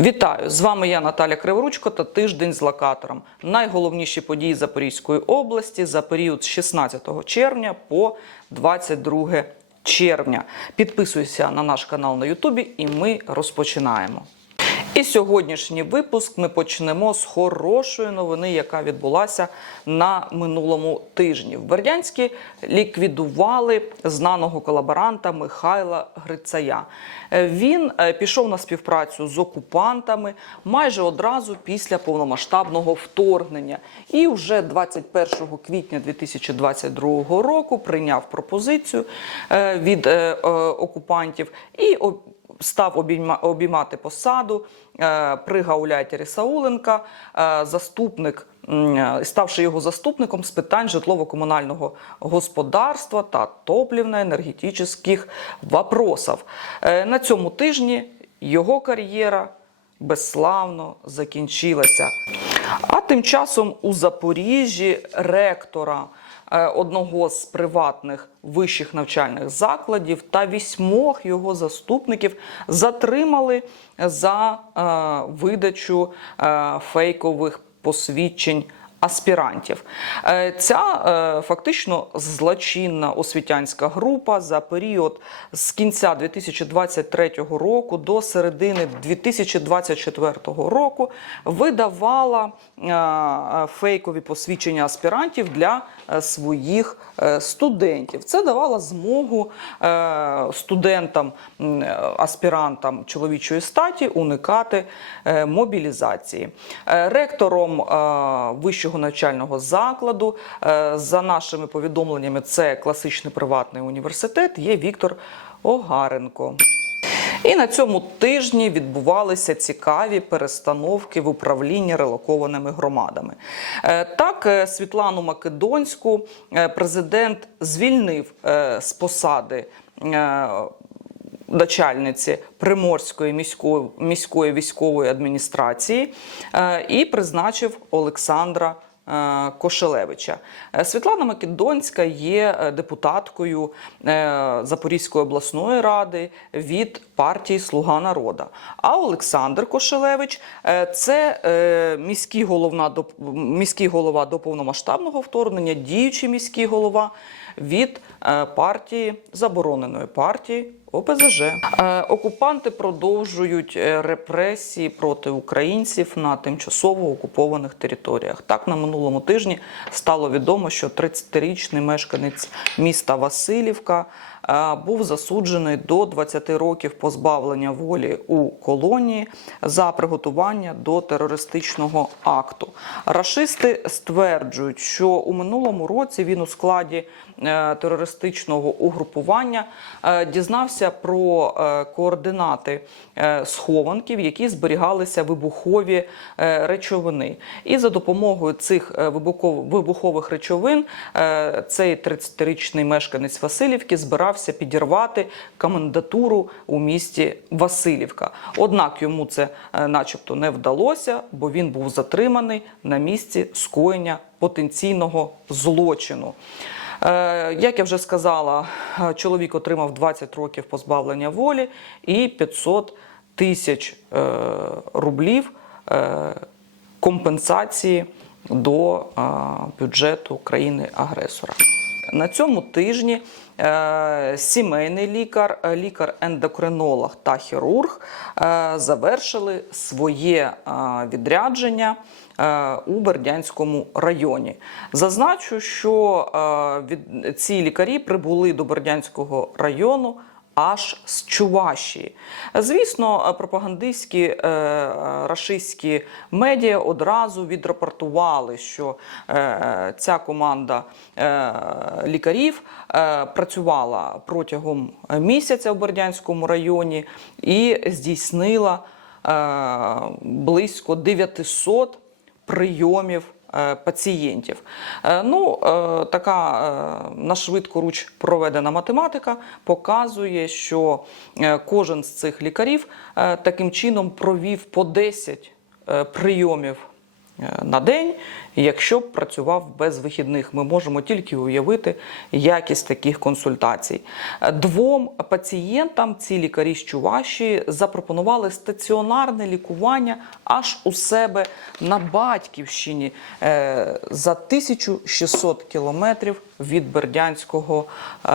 Вітаю! З вами я Наталя Криворучко та тиждень з локатором. Найголовніші події Запорізької області за період з 16 червня по 22 червня. Підписуйся на наш канал на Ютубі, і ми розпочинаємо. І сьогоднішній випуск ми почнемо з хорошої новини, яка відбулася на минулому тижні. В Бердянську ліквідували знаного колаборанта Михайла Грицая. Е, Він е, пішов на співпрацю з окупантами майже одразу після повномасштабного вторгнення. І вже 21 квітня 2022 року прийняв пропозицію е, від окупантів і став обійма- обіймати посаду е, при Гауляйтері Сауленка, е, заступник, е, ставши його заступником з питань житлово-комунального господарства та топливно-енергетичних вопросів. Е, На цьому тижні його кар'єра безславно закінчилася. А тим часом у Запоріжжі ректора одного з приватних вищих навчальних закладів та вісьмох його заступників затримали за е, видачу е, фейкових посвідчень. Аспірантів Е, ця е, фактично злочинна освітянська група за період з кінця 2023 року до середини 2024 року видавала е, фейкові посвідчення аспірантів для своїх студентів. Це давало змогу студентам, аспірантам чоловічої статі уникати мобілізації. Ректором е, вищого навчального закладу, е, за нашими повідомленнями, це класичний приватний університет, є Віктор Огаренко. І на цьому тижні відбувалися цікаві перестановки в управлінні релокованими громадами. Е, Так, е, Світлану Македонську президент звільнив з посади. Начальниці Приморської міської, міської військової адміністрації е, і призначив Олександра е, Кошелевича. Е, Світлана Македонська є депутаткою Запорізької обласної ради від партії Слуга народа. А Олександр Кошелевич це міський, головна, міський голова до повномасштабного вторгнення, діючий міський голова від партії забороненої партії ОПЗЖ. Е, Окупанти продовжують е, репресії проти українців на тимчасово окупованих територіях. Так, на минулому тижні стало відомо, що 30-річний мешканець міста Васильівка був засуджений до 20 років позбавлення волі у колонії за приготування до терористичного акту. Рашисти стверджують, що у минулому році він у складі е, терористичного угрупування е, дізнався про е, координати е, схованків, які зберігалися вибухові речовини. І за допомогою цих вибухових речовин цей 30-річний мешканець Васильівки збирався підірвати комендатуру у місті Васильівка. Однак йому це е, начебто не вдалося, бо він був затриманий на місці скоєння потенційного злочину. Е, Як я вже сказала, е, чоловік отримав 20 років позбавлення волі і 500 тисяч рублів компенсації до бюджету країни-агресора. На цьому тижні е, сімейний лікар, е, лікар-ендокринолог та хірург е, завершили своє відрядження у Бердянському районі. Зазначу, що від, ці лікарі прибули до Бердянського району. Аж з Чувашії. Звісно, пропагандистські е, рашистські медіа одразу відрапортували, що е, ця команда е, лікарів е, працювала протягом місяця в Бердянському районі і здійснила е, близько 900 прийомів пацієнтів. Е, Ну, е, така на швидку руч проведена математика показує, що е, кожен з цих лікарів е, таким чином провів по 10 е, прийомів е, на день, якщо б працював без вихідних. Ми можемо тільки уявити якість таких консультацій. Е, Двом пацієнтам ці лікарі з Чувашії запропонували стаціонарне лікування аж у себе на батьківщині е, за 1600 кілометрів від Бердянського е,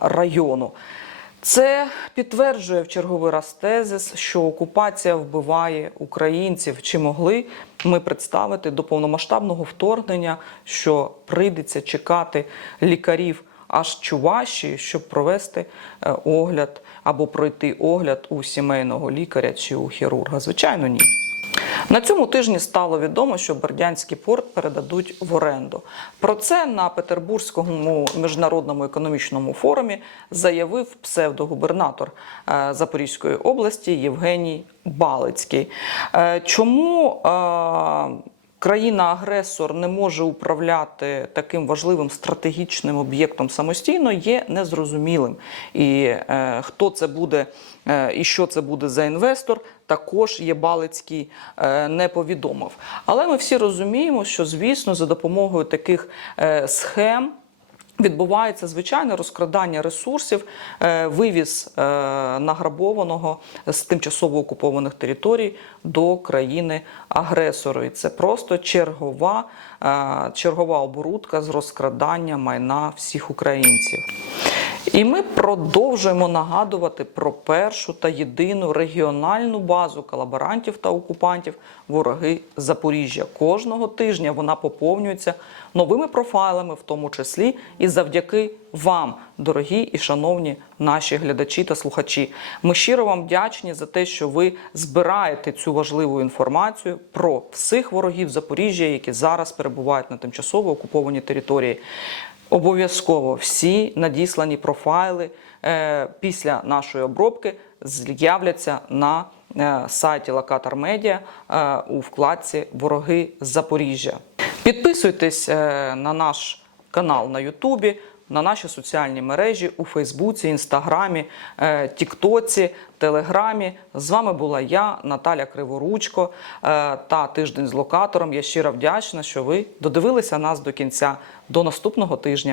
району. Це підтверджує в черговий раз тезис, що окупація вбиває українців. Чи могли ми представити до повномасштабного вторгнення, що прийдеться чекати лікарів аж чуваші, щоб провести е, огляд або пройти огляд у сімейного лікаря чи у хірурга? Звичайно, ні. На цьому тижні стало відомо, що Бердянський порт передадуть в оренду. Про це на Петербурзькому міжнародному економічному форумі заявив псевдогубернатор е, Запорізької області Євгеній Балицький. Е, Чому е, країна-агресор не може управляти таким важливим стратегічним об'єктом самостійно, є незрозумілим. І хто це буде і що це буде за інвестор, також Єбалицький е, не повідомив. Але ми всі розуміємо, що звісно за допомогою таких е, схем. Відбувається звичайне розкрадання ресурсів, е, вивіз награбованого з тимчасово окупованих територій до країни агресору. І це просто чергова, чергова оборудка з розкрадання майна всіх українців. І ми продовжуємо нагадувати про першу та єдину регіональну базу колаборантів та окупантів вороги Запоріжжя. Кожного тижня вона поповнюється новими профайлами, в тому числі і завдяки вам, дорогі і шановні наші глядачі та слухачі. Ми щиро вам вдячні за те, що ви збираєте цю важливу інформацію про всіх ворогів Запоріжжя, які зараз перебувають на тимчасово окупованій території. Обов'язково всі надіслані профайли е, після нашої обробки з'являться на е, сайті Локатор Медіа е, у вкладці Вороги Запоріжжя. Підписуйтесь на наш канал на Ютубі, на наші соціальні мережі у Фейсбуці, Інстаграмі, е, Тіктоці, Телеграмі. З вами була я, Наталя Криворучко е, та тиждень з локатором. Я щиро вдячна, що ви додивилися нас до кінця. До наступного тижня.